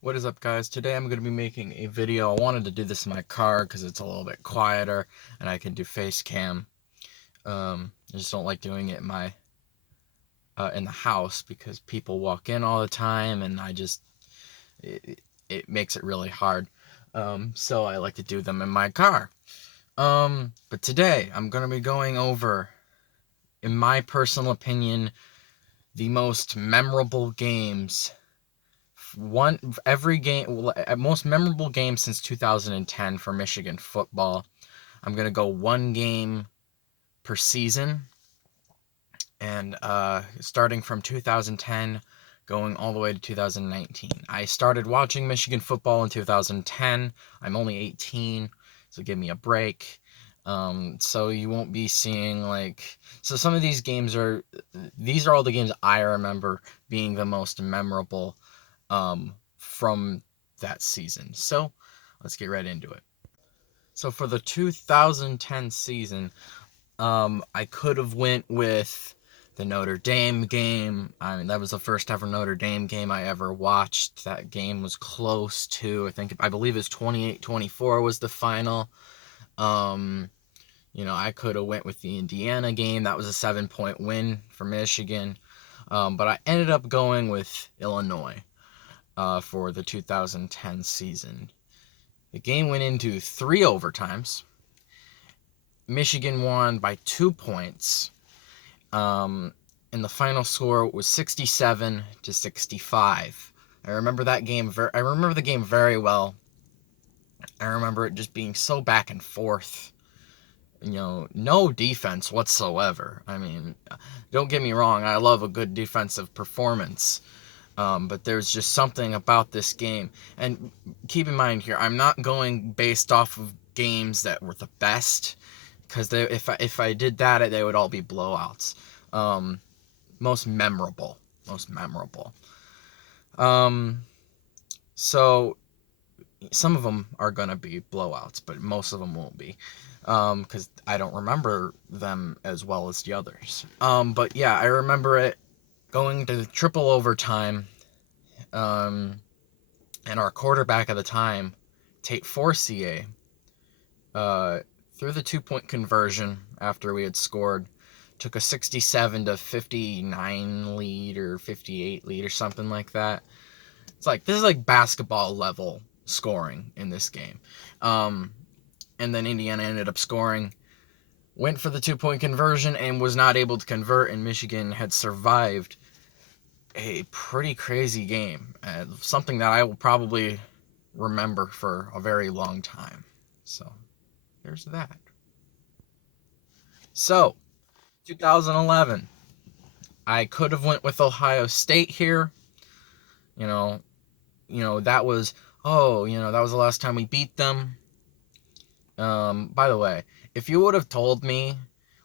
What is up, guys? Today I'm going to be making a video. I wanted to do this in my car because it's a little bit quieter and I can do face cam. I just don't like doing it in the house because people walk in all the time and it makes it really hard. So I like to do them in my car. But today I'm going to be going over, in my personal opinion, the most memorable games. Most memorable game since 2010 for Michigan football. I'm gonna go one game per season, and starting from 2010, going all the way to 2019. I started watching Michigan football in 2010. I'm only 18, so give me a break. So you won't be seeing so some of these are all the games I remember being the most memorable from that season. So let's get right into it. So for the 2010 season, I could have went with the Notre Dame game. I mean, that was the first ever Notre Dame game I ever watched. That game was close to, I believe it was 28-24 was the final. Um, I could have went with the Indiana game. That was a 7-point win for Michigan. But I ended up going with Illinois for the 2010 season. The game went into 3 overtimes. Michigan won by 2 points. And the final score was 67-65. I remember that game. I remember the game very well. I remember it just being so back and forth. No defense whatsoever. I mean, don't get me wrong. I love a good defensive performance. But there's just something about this game. And keep in mind here, I'm not going based off of games that were the best, because if I did that, they would all be blowouts. Most memorable. Most memorable. So some of them are going to be blowouts, but most of them won't be. Because I don't remember them as well as the others. But yeah, I remember it going to triple overtime. And our quarterback at the time, Tate Forcier, through the 2-point conversion after we had scored, took a 67-59 lead or 58 lead or something like that. This is like basketball level scoring in this game. And then Indiana ended up scoring, went for the 2-point conversion and was not able to convert, and Michigan had survived a pretty crazy game. Something that I will probably remember for a very long time. So, there's that. So, 2011. I could have went with Ohio State here. You know, that was that was the last time we beat them. By the way, if you would have told me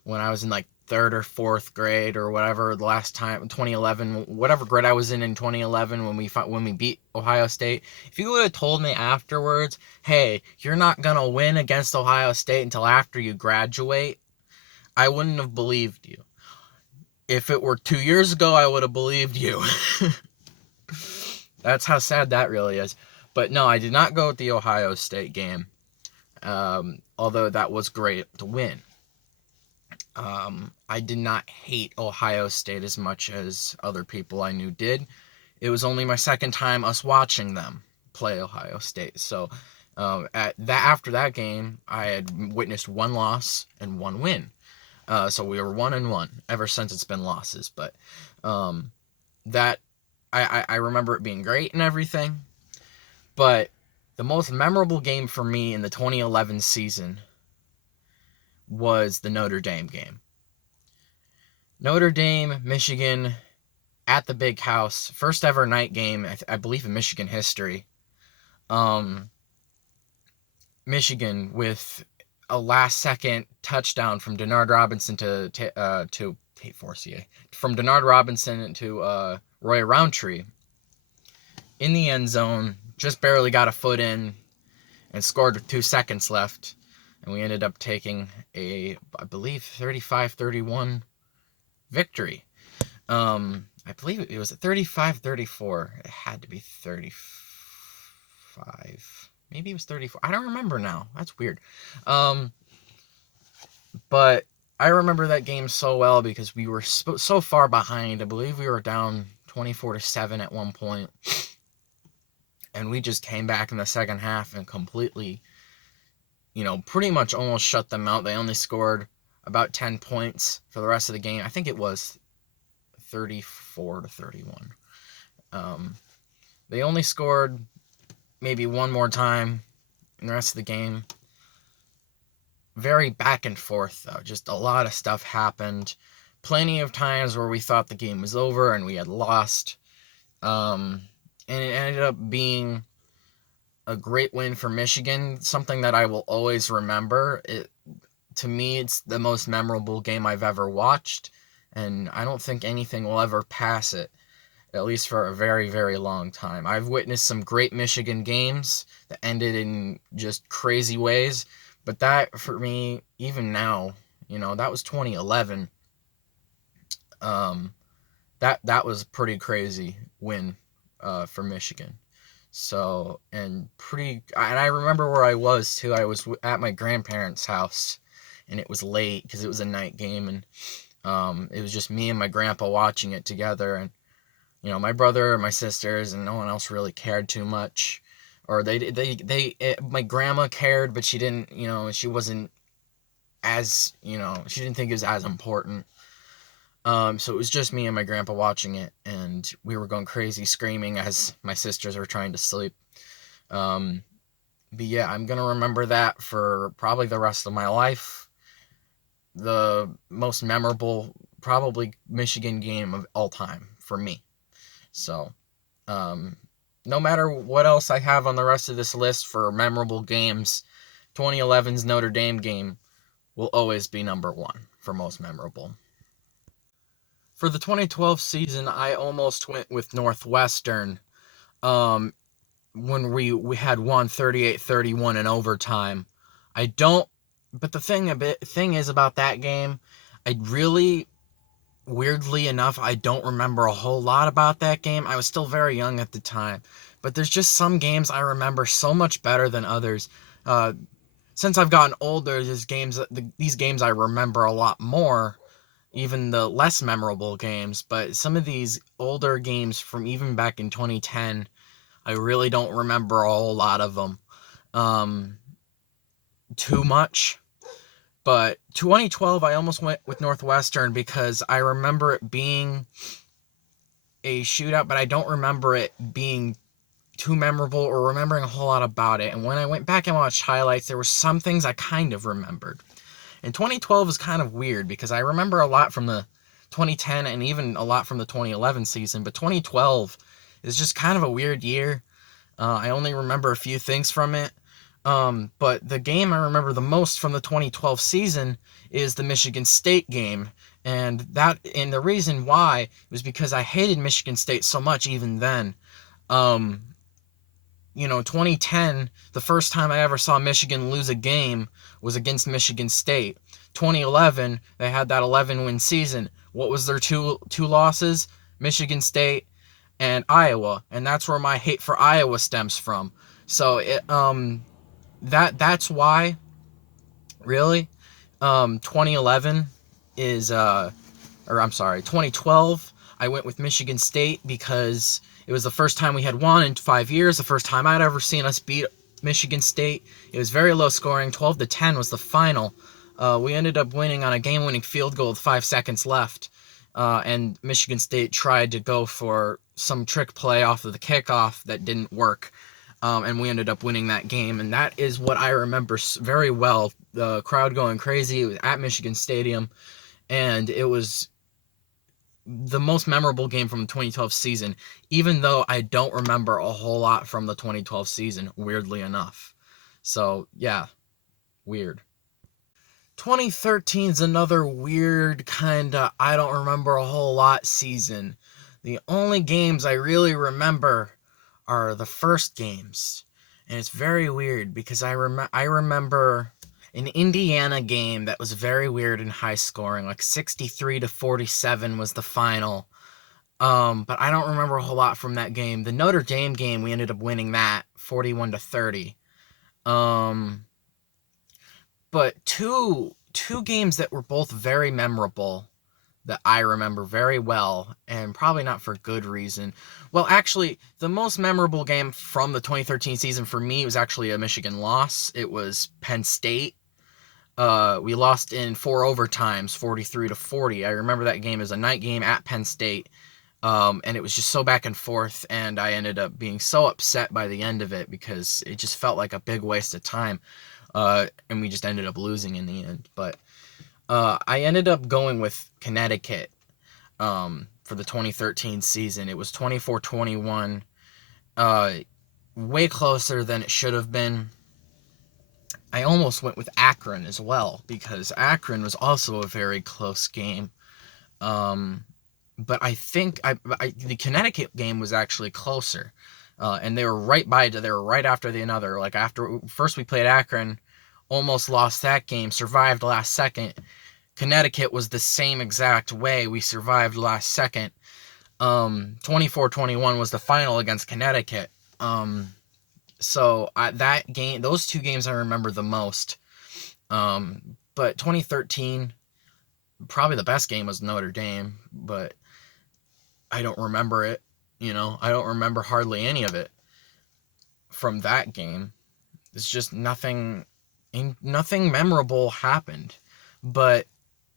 when I was in like 3rd or 4th grade or whatever the last time, 2011, whatever grade I was in 2011 when we beat Ohio State, if you would have told me afterwards, hey, you're not gonna win against Ohio State until after you graduate, I wouldn't have believed you. If it were 2 years ago, I would have believed you. That's how sad that really is. But no, I did not go with the Ohio State game. Although that was great to win. I did not hate Ohio State as much as other people I knew did. It was only my second time us watching them play Ohio State. So after that game, I had witnessed 1 loss and 1 win. So we were 1-1 ever since it's been losses. But that I remember it being great and everything. But the most memorable game for me in the 2011 season was the Notre Dame game. Notre Dame, Michigan, at the Big House, first ever night game, I believe, in Michigan history. Michigan with a last-second touchdown from Denard Robinson to Tate Forcier, from Denard Robinson to Roy Roundtree in the end zone. Just barely got a foot in and scored with 2 seconds left. And we ended up taking I believe, 35-31 victory. I believe it was a 35-34. It had to be 30. 35. Maybe it was 34. I don't remember now. That's weird. But I remember that game so well because we were so far behind. I believe we were down 24-7 at one point, and we just came back in the second half and completely, pretty much almost shut them out. They only scored about 10 points for the rest of the game. I think it was 34-31. They only scored maybe one more time in the rest of the game. Very back and forth, though. Just a lot of stuff happened. Plenty of times where we thought the game was over and we had lost. And it ended up being a great win for Michigan, something that I will always remember. To me, it's the most memorable game I've ever watched, and I don't think anything will ever pass it, at least for a very, very long time. I've witnessed some great Michigan games that ended in just crazy ways, but that, for me, even now, that was 2011. That was a pretty crazy win for Michigan. So, and I remember where I was, too. I was at my grandparents' house, and it was late because it was a night game, and it was just me and my grandpa watching it together, and my brother, my sisters, and no one else really cared too much. Or my grandma cared, but she didn't, she wasn't as, she didn't think it was as important. So it was just me and my grandpa watching it, and we were going crazy screaming as my sisters were trying to sleep. But yeah, I'm going to remember that for probably the rest of my life. The most memorable, probably, Michigan game of all time for me. So, no matter what else I have on the rest of this list for memorable games, 2011's Notre Dame game will always be number one for most memorable. For the 2012 season, I almost went with Northwestern when we had won 38-31 in overtime. But the thing is about that game, weirdly enough, I don't remember a whole lot about that game. I was still very young at the time. But there's just some games I remember so much better than others. Since I've gotten older, these games I remember a lot more, even the less memorable games. But some of these older games from even back in 2010, I really don't remember a whole lot of them too much. But 2012, I almost went with Northwestern because I remember it being a shootout, but I don't remember it being too memorable or remembering a whole lot about it. And when I went back and watched highlights, there were some things I kind of remembered. And 2012 is kind of weird because I remember a lot from the 2010 and even a lot from the 2011 season, but 2012 is just kind of a weird year. I only remember a few things from it. But the game I remember the most from the 2012 season is the Michigan State game. And the reason why was because I hated Michigan State so much even then. 2010, the first time I ever saw Michigan lose a game was against Michigan State. 2011, they had that 11-win season. What was their two losses? Michigan State and Iowa. And that's where my hate for Iowa stems from. So that's why, really, 2011 is, 2012, I went with Michigan State because it was the first time we had won in 5 years, the first time I'd ever seen us beat Michigan State. It was very low scoring, 12-10 was the final. We ended up winning on a game-winning field goal with 5 seconds left, and Michigan State tried to go for some trick play off of the kickoff that didn't work. And we ended up winning that game, and that is what I remember very well. The crowd going crazy. It was at Michigan Stadium, and it was the most memorable game from the 2012 season, even though I don't remember a whole lot from the 2012 season, weirdly enough. So, yeah, weird. 2013 is another weird I don't remember a whole lot season. The only games I really remember are the first games, and it's very weird because I remember an Indiana game that was very weird and high scoring, like 63-47 was the final. But I don't remember a whole lot from that game. The Notre Dame game, we ended up winning that 41-30. Um, but two games that were both very memorable that I remember very well, and probably not for good reason. Well, actually, the most memorable game from the 2013 season for me was actually a Michigan loss. It was Penn State. We lost in 4 overtimes, 43-40. I remember that game as a night game at Penn State. And it was just so back and forth, and I ended up being so upset by the end of it because it just felt like a big waste of time. And we just ended up losing in the end. But I ended up going with Connecticut for the 2013 season. It was 24-21, way closer than it should have been. I almost went with Akron as well because Akron was also a very close game. Um, but I think the Connecticut game was actually closer, and they were they were right after the another. Like after first we played Akron, almost lost that game, survived last second. Connecticut was the same exact way. We survived last second. 24-21 was the final against Connecticut. So that game, those two games I remember the most. But 2013, probably the best game was Notre Dame, but I don't remember it. I don't remember hardly any of it from that game. It's just nothing memorable happened, but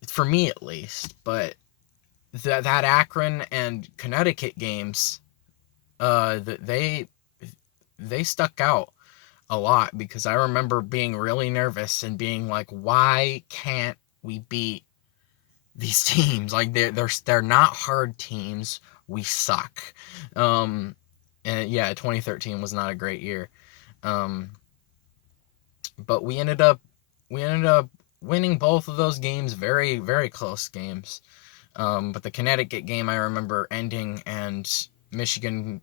for me at least. But that Akron and Connecticut games, they stuck out a lot because I remember being really nervous and being like, why can't we beat these teams? Like they're not hard teams. We suck. And yeah, 2013 was not a great year. But we ended up winning both of those games, very very close games. But the Connecticut game I remember ending and Michigan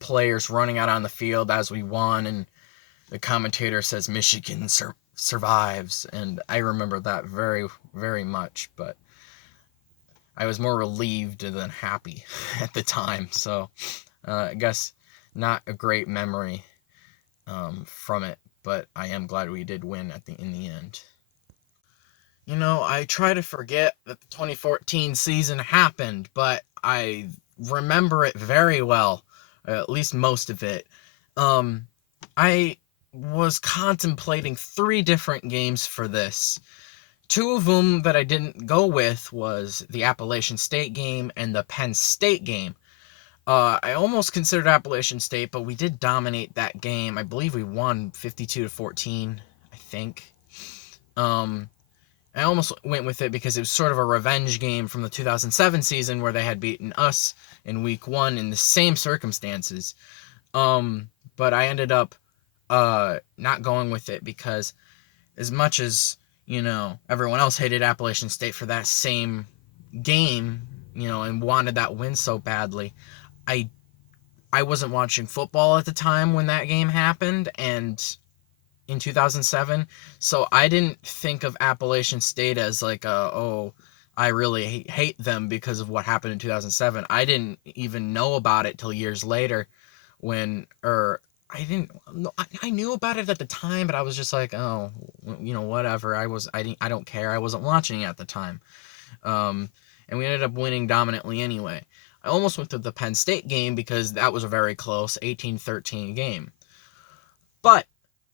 players running out on the field as we won, and the commentator says Michigan survives, and I remember that very very much. But I was more relieved than happy at the time, so I guess not a great memory from it, but I am glad we did win in the end. I try to forget that the 2014 season happened, but I remember it very well, at least most of it. I was contemplating 3 different games for this. 2 of them that I didn't go with was the Appalachian State game and the Penn State game. I almost considered Appalachian State, but we did dominate that game. I believe we won 52-14, I think. I almost went with it because it was sort of a revenge game from the 2007 season where they had beaten us in week 1 in the same circumstances. But I ended up not going with it because as much as, everyone else hated Appalachian State for that same game, and wanted that win so badly, I wasn't watching football at the time when that game happened, and in 2007, so I didn't think of Appalachian State as like I really hate them because of what happened in 2007. I didn't even know about it till years later I knew about it at the time, but I was just like, oh, whatever. I don't care. I wasn't watching at the time. And we ended up winning dominantly anyway. I almost went to the Penn State game because that was a very close 18-13 game. But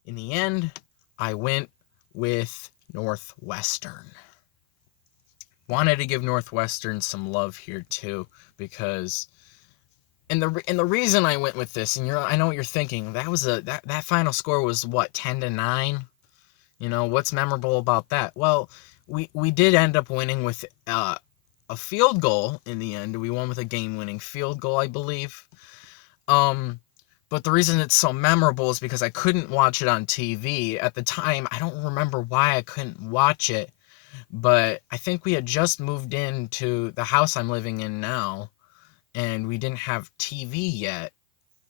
in the end, I went with Northwestern. Wanted to give Northwestern some love here too, because and the reason I went with this, and I know what you're thinking, that final score was what, 10-9? What's memorable about that? Well, we did end up winning with a field goal in the end. We won with a game-winning field goal, I believe. But the reason it's so memorable is because I couldn't watch it on TV. At the time, I don't remember why I couldn't watch it, but I think we had just moved into the house I'm living in now, and we didn't have TV yet,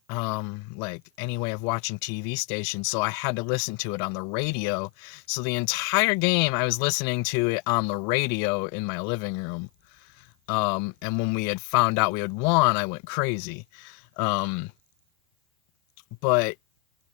like any way of watching TV stations, so I had to listen to it on the radio. So the entire game, I was listening to it on the radio in my living room. And when we had found out we had won, I went crazy. Um, but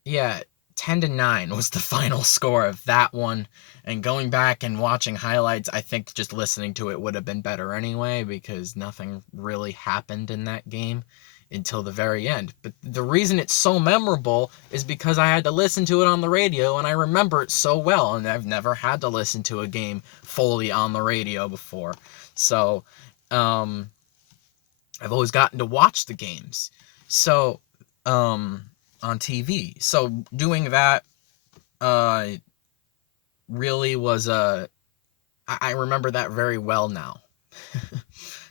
yeah, 10-9 was the final score of that one. And going back and watching highlights, I think just listening to it would have been better anyway, because nothing really happened in that game until the very end. But the reason it's so memorable is because I had to listen to it on the radio, and I remember it so well, and I've never had to listen to a game fully on the radio before. So, I've always gotten to watch the games. So, on TV. So doing that uh really was I remember that very well now.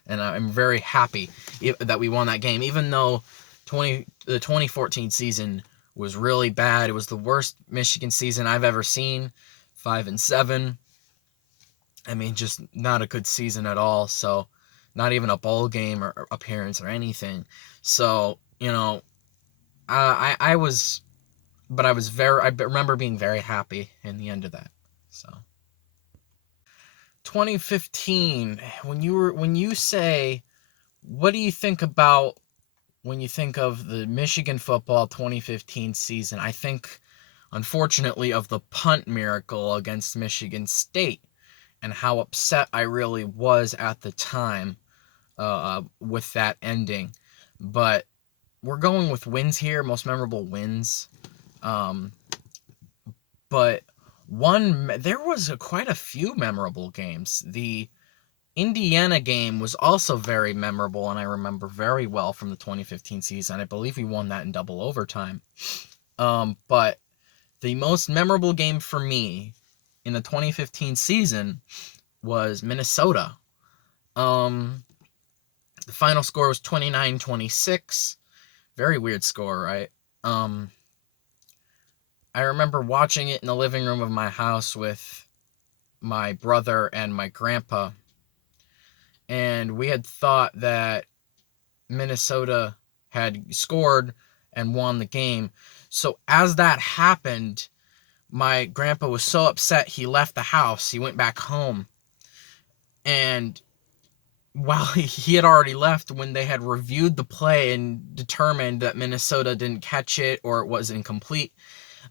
And I'm very happy that we won that game, even though the 2014 season was really bad. It was the worst Michigan season I've ever seen. 5-7. I mean, just not a good season at all. So not even a bowl game or appearance or anything. So, I was, but I remember being very happy in the end of that. So 2015, when you say, what do you think about when you think of the Michigan football 2015 season? I think, unfortunately, of the punt miracle against Michigan State and how upset I really was at the time with that ending. But we're going with wins here, most memorable wins. Um, but there was quite a few memorable games. The Indiana game was also very memorable, and I remember very well from the 2015 season. I believe we won that in double overtime. But the most memorable game for me in the 2015 season was Minnesota. The final score was 29-26. Very weird score, right? I remember watching it in the living room of my house with my brother and my grandpa, and we had thought that Minnesota had scored and won the game. So as that happened, my grandpa was so upset he left the house. He went back home, and while he had already left, when they had reviewed the play and determined that Minnesota didn't catch it or it was incomplete,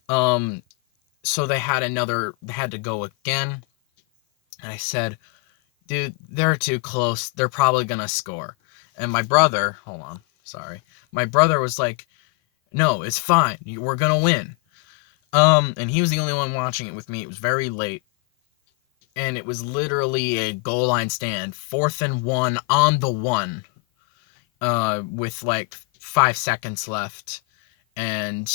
so they had to go again. And I said, dude, they're too close. They're probably going to score. And my brother, hold on, sorry. My brother was like, no, it's fine. We're going to win. And he was the only one watching it with me. It was very late. And it was literally a goal line stand, 4th-and-1 on the 1, with like 5 seconds left. And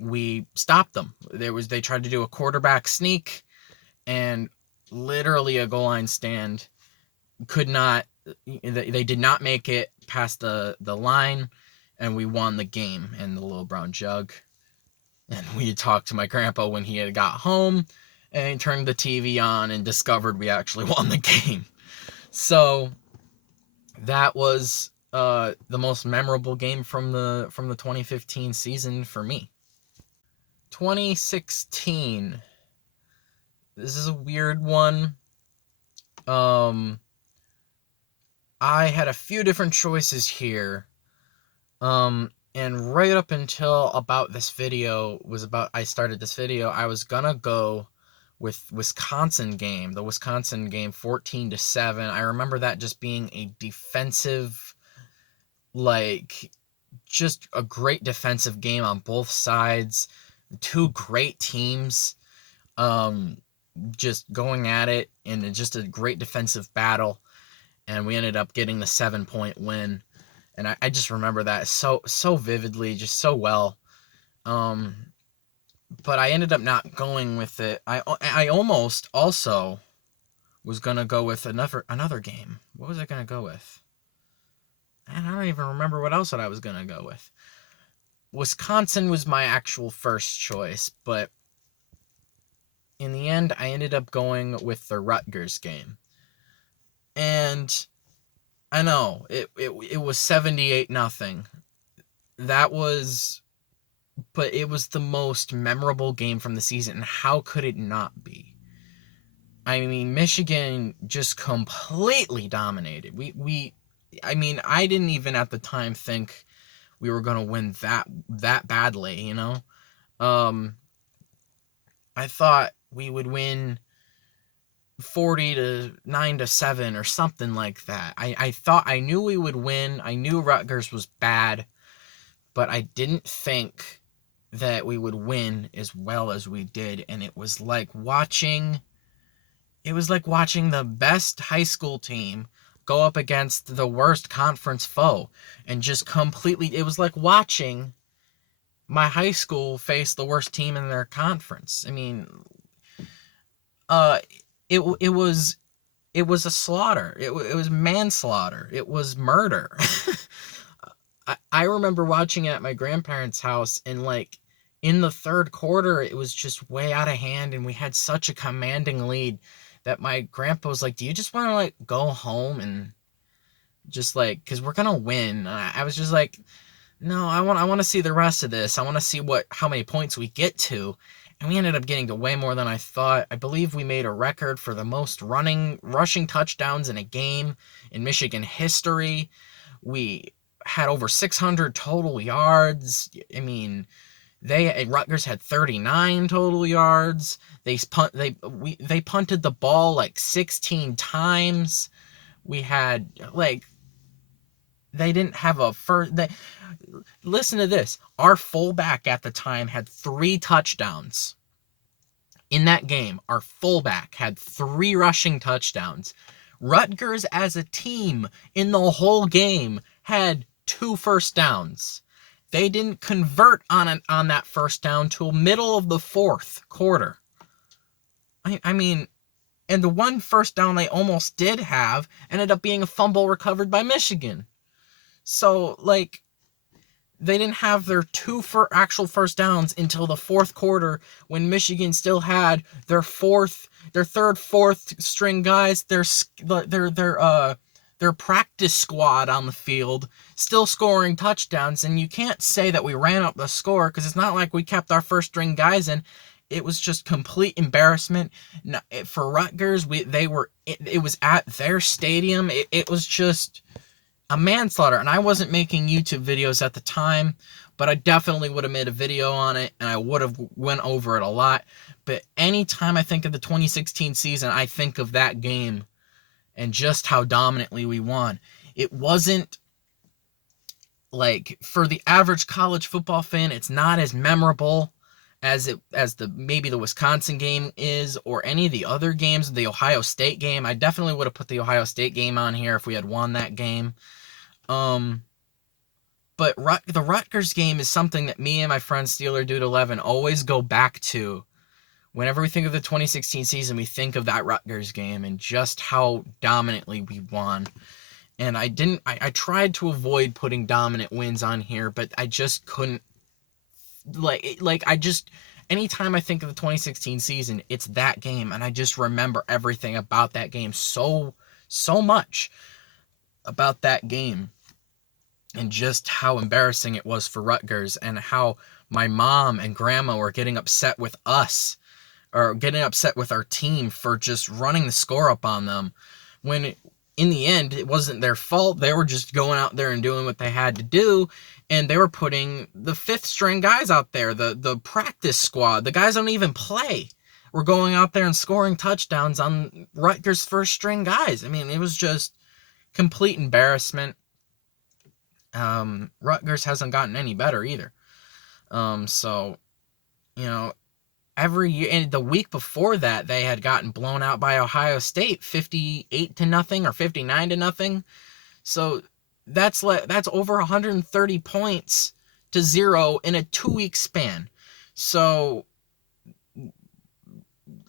we stopped them. They tried to do a quarterback sneak, and literally a goal line stand they did not make it past the line, and we won the game in the little brown jug. And we talked to my grandpa when he had got home, and he turned the TV on and discovered we actually won the game. So that was the most memorable game from the 2015 season for me. 2016. This is a weird one. I had a few different choices here. And right up until about this video I started this video, I was gonna go with Wisconsin game, the Wisconsin game 14-7. I remember that just being a defensive, like, just a great defensive game on both sides. Two great teams, just going at it in just a great defensive battle. And we ended up getting the 7-point win. And I just remember that so vividly, just so well. But I ended up not going with it. I almost also was gonna go with another game. What was I gonna go with? And I don't even remember what else that I was gonna go with. Wisconsin was my actual first choice, but in the end, I ended up going with the Rutgers game. And I know it was 78-0. But it was the most memorable game from the season. And how could it not be? I mean, Michigan just completely dominated. I mean, I didn't even at the time think we were gonna win that badly, you know. Um, I thought we would win 40-9-7 or something like that. I thought I knew we would win. I knew Rutgers was bad, but I didn't think that we would win as well as we did. And it was like watching the best high school team go up against the worst conference foe and just completely, it was like watching my high school face the worst team in their conference. I mean, uh it was it was a slaughter. It was manslaughter. It was murder. I remember watching it at my grandparents' house, and like in the third quarter, it was just way out of hand, and we had such a commanding lead that my grandpa was like, "Do you just want to like go home and just like, because we're gonna win?" And I was just like, "No, I want to see the rest of this. I want to see how many points we get to." And we ended up getting to way more than I thought. I believe we made a record for the most rushing touchdowns in a game in Michigan history. We had over 600 total yards. I mean, Rutgers had 39 total yards. They punted the ball like 16 times. We had like they didn't have a first. Listen to this. Our fullback at the time had 3 touchdowns. In that game, our fullback had 3 rushing touchdowns. Rutgers as a team in the whole game had 2 first downs. They didn't convert on that first down till middle of the fourth quarter. I mean, and the 1 first down they almost did have ended up being a fumble recovered by Michigan. So, like, they didn't have their actual first downs until the fourth quarter, when Michigan still had their third, fourth string guys, their practice squad on the field, still scoring touchdowns. And you can't say that we ran up the score, because it's not like we kept our first string guys in. It was just complete embarrassment for Rutgers. It was at their stadium. It was just a manslaughter. And I wasn't making YouTube videos at the time, but I definitely would have made a video on it, and I would have went over it a lot. But anytime I think of the 2016 season, I think of that game and just how dominantly we won. It wasn't like, for the average college football fan, it's not as memorable as maybe the Wisconsin game is, or any of the other games. The Ohio State game, I definitely would have put the Ohio State game on here if we had won that game. But the Rutgers game is something that me and my friend Steeler Dude 11 always go back to. Whenever we think of the 2016 season, we think of that Rutgers game and just how dominantly we won. And I tried to avoid putting dominant wins on here, but I just couldn't. Anytime I think of the 2016 season, it's that game, and I just remember everything about that game so much about that game, and just how embarrassing it was for Rutgers, and how my mom and grandma were getting upset with us, or getting upset with our team for just running the score up on them, when in the end it wasn't their fault. They were just going out there and doing what they had to do, and they were putting the fifth string guys out there, the practice squad, the guys don't even play, were going out there and scoring touchdowns on Rutgers' first string guys. I mean, it was just complete embarrassment. Rutgers hasn't gotten any better either. So, you know, every year, and the week before that, they had gotten blown out by Ohio State 58-0 or 59-0. So that's over 130 points to 0 in a 2-week span. So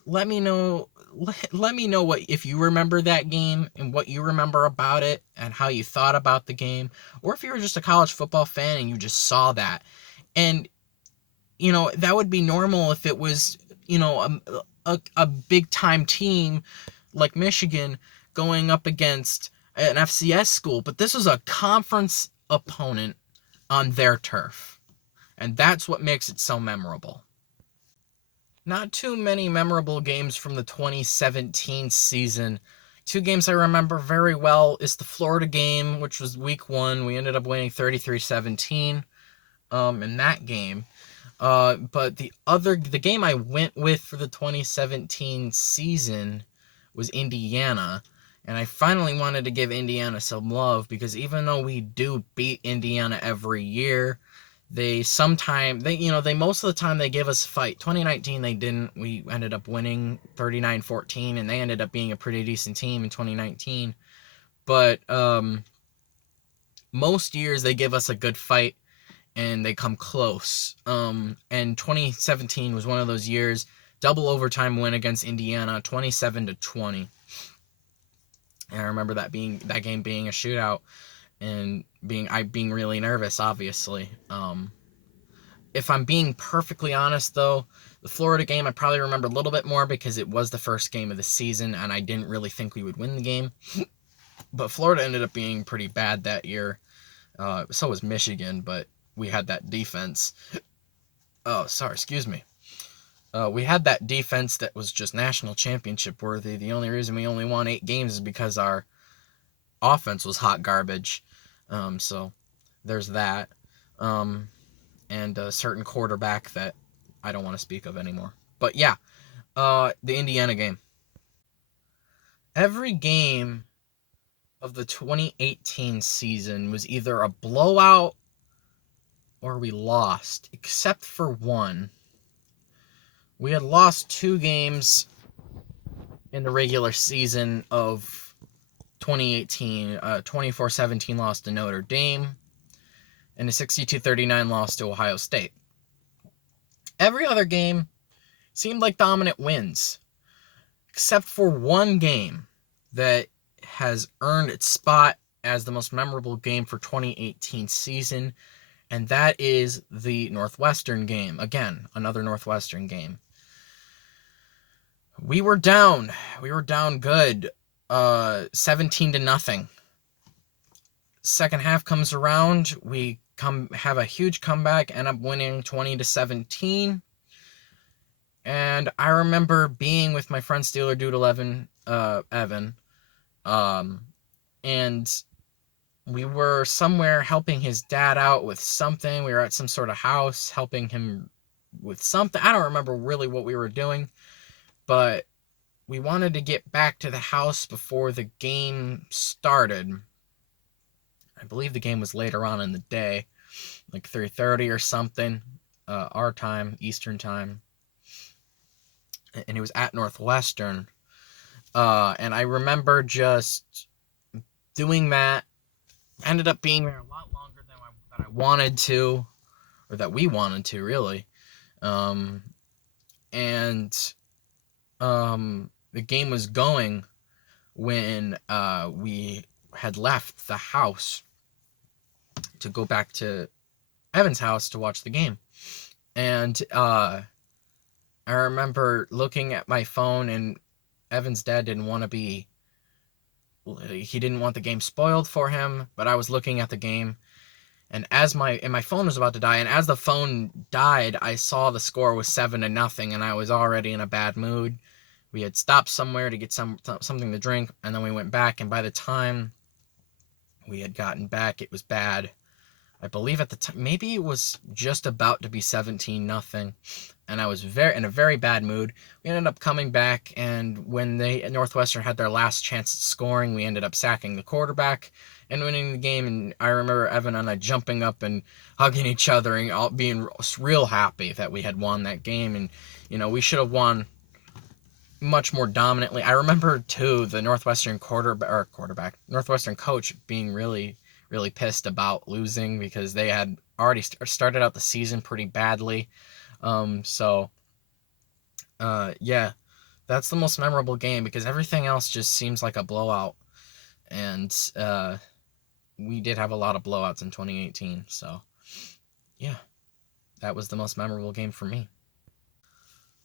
let me know what, if you remember that game and what you remember about it and how you thought about the game, or if you were just a college football fan and you just saw that. And that would be normal if it was, a big time team like Michigan going up against an FCS school, but this was a conference opponent on their turf. And that's what makes it so memorable. Not too many memorable games from the 2017 season. Two games I remember very well is the Florida game, which was week 1. We ended up winning 33-17 in that game. But the game I went with for the 2017 season was Indiana. And I finally wanted to give Indiana some love because even though we do beat Indiana every year, they most of the time they give us a fight. 2019 they didn't. We ended up winning 39-14 and they ended up being a pretty decent team in 2019. But most years they give us a good fight and they come close. And 2017 was one of those years. Double overtime win against Indiana, 27-20. And I remember that game being a shootout and being really nervous, obviously. If I'm being perfectly honest, though, the Florida game I probably remember a little bit more because it was the first game of the season and I didn't really think we would win the game. But Florida ended up being pretty bad that year. So was Michigan, but we had that defense. Oh, sorry, excuse me. We had that defense that was just national championship worthy. The only reason we only won 8 games is because our offense was hot garbage. So there's that. And a certain quarterback that I don't want to speak of anymore. But yeah, the Indiana game. Every game of the 2018 season was either a blowout or we lost, except for one. We had lost 2 games in the regular season of 2018. 24-17 loss to Notre Dame, and a 62-39 loss to Ohio State. Every other game seemed like dominant wins, except for one game that has earned its spot as the most memorable game for 2018 season, and that is the Northwestern game. Again, another Northwestern game. We were down good, 17-0. Second half comes around, we have a huge comeback, end up winning 20-17. And I remember being with my friend Steeler Dude 11, Evan, and we were somewhere helping his dad out with something. We were at some sort of house helping him with something. I don't remember really what we were doing, but we wanted to get back to the house before the game started. I believe the game was later on in the day, like 3:30 or something, our time, Eastern time. And it was at Northwestern. And I remember just doing that. Ended up being there a lot longer than I wanted to, or that we wanted to, really. The game was going when we had left the house to go back to Evan's house to watch the game. And I remember looking at my phone, and Evan's dad didn't want the game spoiled for him, but I was looking at the game, and my phone was about to die, and as the phone died, I saw the score was 7-0, and I was already in a bad mood. We had stopped somewhere to get something to drink, and then we went back, and by the time we had gotten back, it was bad. I believe at the time, maybe it was just about to be 17-0, and I was in a very bad mood. We ended up coming back, and when Northwestern had their last chance at scoring, we ended up sacking the quarterback and winning the game. And I remember Evan and I jumping up and hugging each other and all being real happy that we had won that game. And we should have won much more dominantly. I remember too the Northwestern Northwestern coach being really pissed about losing because they had already started out the season pretty badly. Yeah, that's the most memorable game because everything else just seems like a blowout. And we did have a lot of blowouts in 2018. So, yeah, that was the most memorable game for me.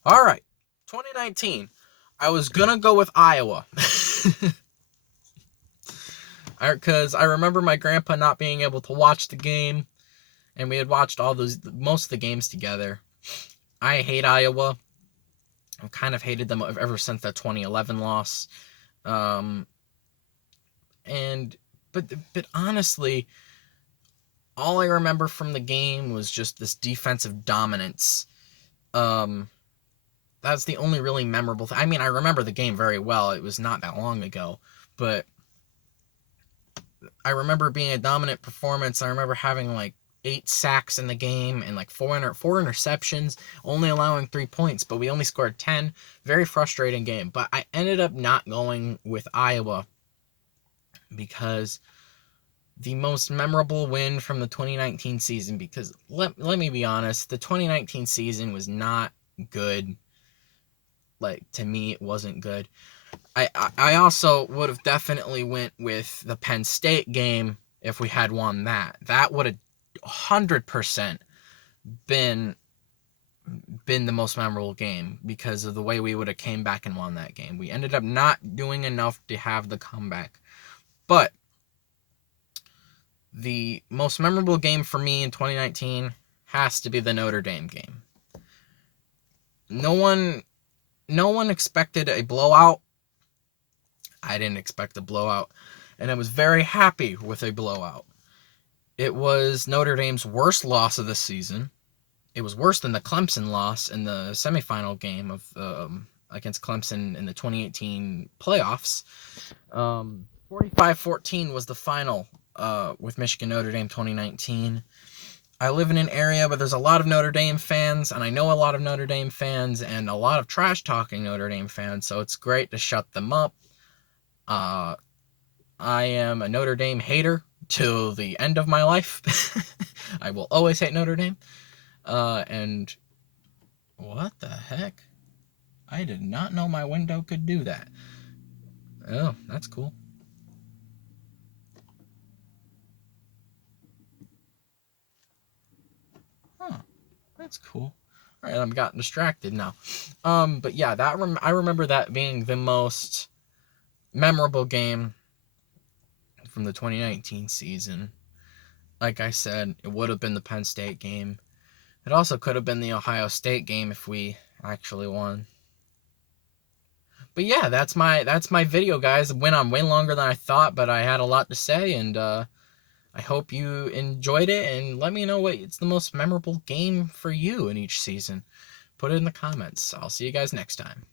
All right, 2019. I was going to go with Iowa. Because I remember my grandpa not being able to watch the game, and we had watched most of the games together. I hate Iowa. I've kind of hated them ever since that 2011 loss. Um, and but honestly, all I remember from the game was just this defensive dominance. Um, that's the only really memorable thing. I mean, I remember the game very well. It was not that long ago, but I remember being a dominant performance. I remember having like 8 sacks in the game and like four interceptions, only allowing 3 points, but we only scored 10. Very frustrating game. But I ended up not going with Iowa because the most memorable win from the 2019 season, because let me be honest, the 2019 season was not good. Like, to me, it wasn't good. I also would have definitely went with the Penn State game if we had won that. That would have 100% been the most memorable game because of the way we would have came back and won that game. We ended up not doing enough to have the comeback. But the most memorable game for me in 2019 has to be the Notre Dame game. No one expected a blowout. I didn't expect a blowout, and I was very happy with a blowout. It was Notre Dame's worst loss of the season. It was worse than the Clemson loss in the semifinal game of against Clemson in the 2018 playoffs. 45-14 was the final with Michigan Notre Dame 2019. I live in an area where there's a lot of Notre Dame fans, and I know a lot of Notre Dame fans and a lot of trash-talking Notre Dame fans, so it's great to shut them up. I am a Notre Dame hater till the end of my life. I will always hate Notre Dame. And what the heck? I did not know my window could do that. Oh, that's cool. Huh, that's cool. All right, I've gotten distracted now. But yeah, I remember that being the most memorable game from the 2019 season. Like I said, it would have been the Penn State game. It also could have been the Ohio State game if we actually won. But yeah, that's my video, guys. It went on way longer than I thought, but I had a lot to say, and I hope you enjoyed it. And let me know what it's the most memorable game for you in each season. Put it in the comments. I'll see you guys next time.